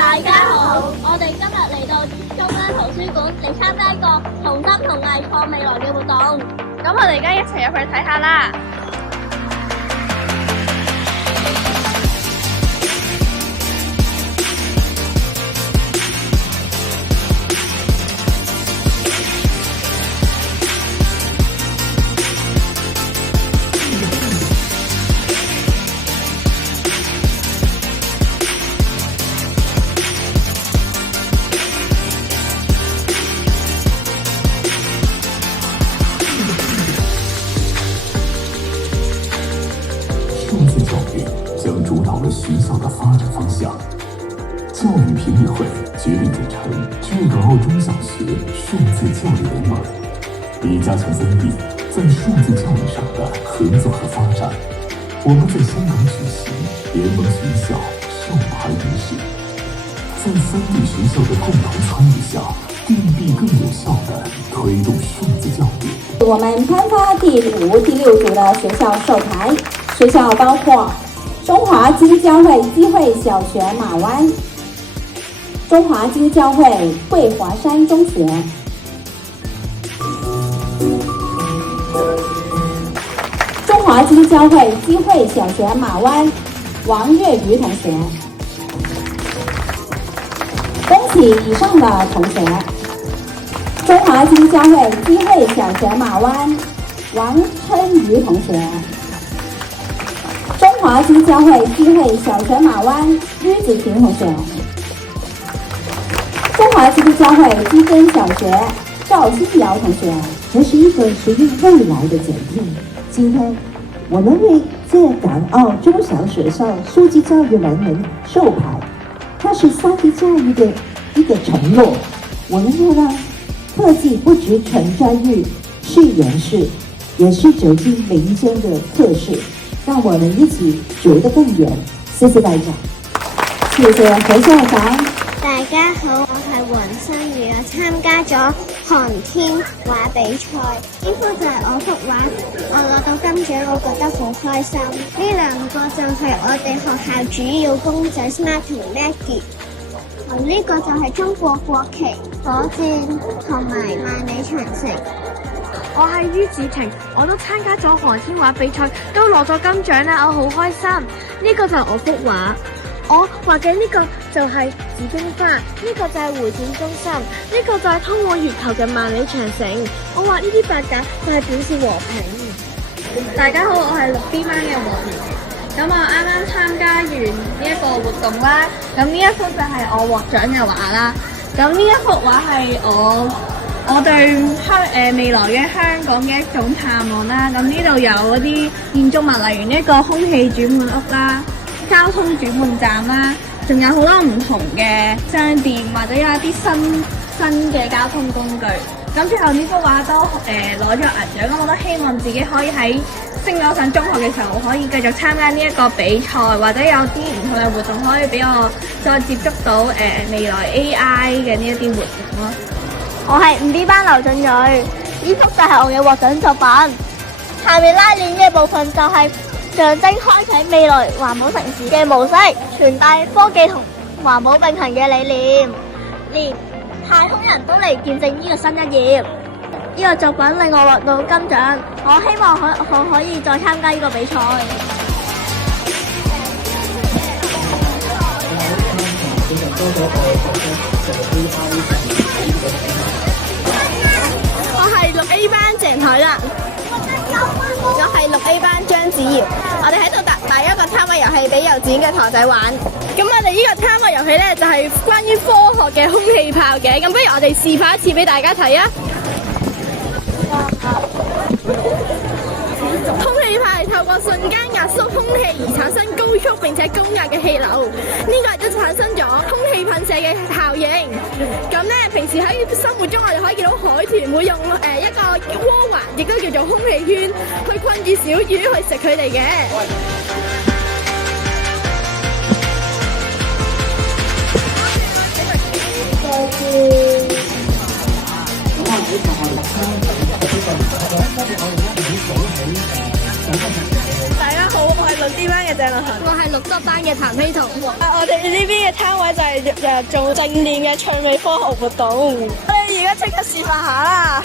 大家好，我哋今日嚟到中央圖書館嚟參加一個同心同藝創未來嘅活動。咁我哋而家一齊入去睇下啦。数字教育将主导了学校的发展方向。教育评议会决定组成粤港澳中小学数字教育联盟，以加强三地在数字教育上的合作和发展。我们在香港举行联盟学校授牌仪式，在三地学校的共同参与下，定必更有效地推动数字教育。我们颁发第5、第6组的学校授牌，学校包括中华基督教会基会小学马湾、中华基督教会桂华山中学、中华基督教会基会小学马湾王月瑜同学。恭喜以上的同学。中华基督教会基会小学马湾王琛瑜同学，中华基督教会基会小学马湾于子婷同学，中华基督教会基根小学赵新瑶同学。这是一个属于未来的检定。今天我们为粤港澳中小学校数字教育联盟授牌，它是三地教育的一个承诺。我们要让科技不只存在于实验室，也是走进民间的课室，让我们一起走得更遠。謝謝大家。謝謝何校長。大家好，我係黃新宇，我參加咗航天畫比賽，呢幅就係我幅畫，我攞到金獎，我覺得好開心。呢兩個就係我哋學校主要公仔 Smart 同 Maggie。呢個就係中國國旗、火箭同埋萬里長城。我係于子婷，我都參加咗航天畫比賽，都攞咗金獎啦，我好開心。呢個就係我幅畫，我畫嘅呢個就係紫荊花，呢個就係會展中心，呢個就係通往月球嘅萬里長城。我畫呢啲白鴿就係表示和平。大家好，我係6B 班嘅黃妍。咁我啱啱參加完呢一個活動啦，咁呢一幅就係我獲獎嘅畫啦。咁呢一幅畫係我對未來嘅香港嘅一種盼望啦。咁呢度有嗰啲建築物，例如呢一個空氣轉換屋啦、交通轉換站啦，仲有好多唔同嘅商店或者有一啲新嘅交通工具。咁最後呢幅畫都攞咗銀獎，咁我都希望自己可以喺升咗上中學嘅時候，可以繼續參加呢一個比賽，或者有啲唔同嘅活動，可以俾我再接觸到未來 AI 嘅呢一啲活動咯。我係5B 班劉俊睿，呢幅就係我嘅獲獎作品。下面拉鏈嘅部分就係象徵開啟未來環保城市嘅模式，傳遞科技同環保並行嘅理念，連太空人都嚟見證呢個新一頁。呢個作品令我獲到金獎，我希望可以再參加呢個比賽。我係6A 班鄭海蘭，我係6A 班張子瑤。我哋喺度帶一個攤位遊戲俾幼稚園嘅同學仔玩。咁我哋呢個攤位遊戲呢，就係關於科學嘅空氣炮嘅。咁不如我哋示範一次俾大家睇啊！空氣炮係透過瞬間壓縮空氣而產生高速並且高壓嘅氣流，呢個亦都產生咗空氣噴射嘅效應。咁咧，平時喺生活中我哋可以見到海豚會用一個渦環，亦都叫做空氣圈，去困住小魚去食佢哋嘅。大家好，我係律 D 班嘅鄭樂恒。我係綠色班嘅譚希彤。我哋呢邊嘅攤位就係日日做正念嘅趣味科學活動。我哋而家即刻示範下啦！